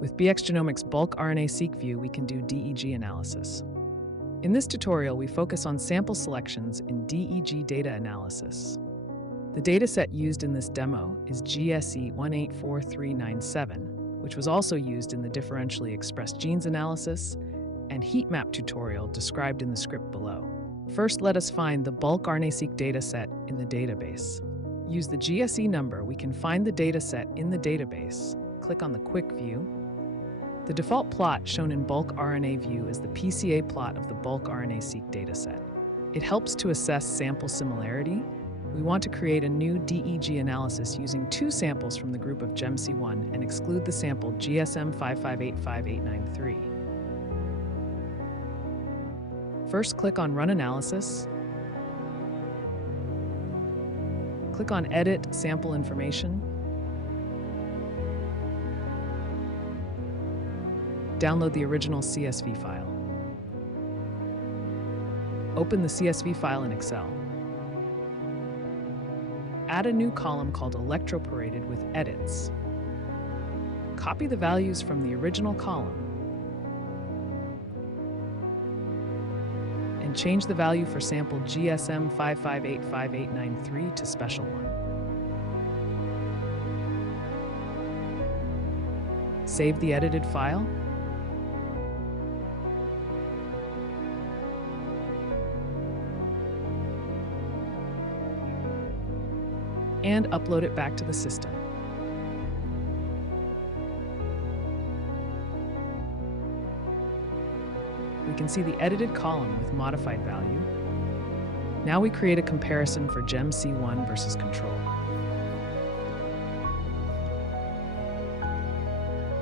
With BxGenomics bulk RNA-Seq view, we can do DEG analysis. In this tutorial, we focus on sample selections in DEG data analysis. The dataset used in this demo is GSE 184397, which was also used in the differentially expressed genes analysis and heat map tutorial described in the script below. First, let us find the bulk RNA-Seq dataset in the database. Use the GSE number, we can find the dataset in the database. Click on the Quick View. The default plot shown in bulk RNA view is the PCA plot of the bulk RNA-Seq dataset. It helps to assess sample similarity. We want to create a new DEG analysis using two samples from the group of GEMC1 and exclude the sample GSM 5585893. First, click on Run Analysis. Click on Edit Sample Information. Download the original CSV file. Open the CSV file in Excel. Add a new column called Electroporated with edits. Copy the values from the original column and change the value for sample GSM 5585893 to special one. Save the edited file. And upload it back to the system. We can see the edited column with modified value. Now we create a comparison for GEMC1 versus control.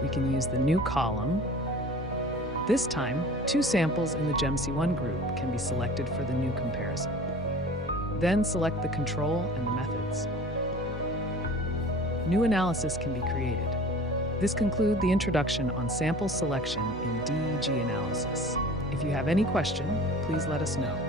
We can use the new column. This time, two samples in the GEMC1 group can be selected for the new comparison. Then select the control and the methods. New analysis can be created. This concludes the introduction on sample selection in DEG analysis. If you have any question, please let us know.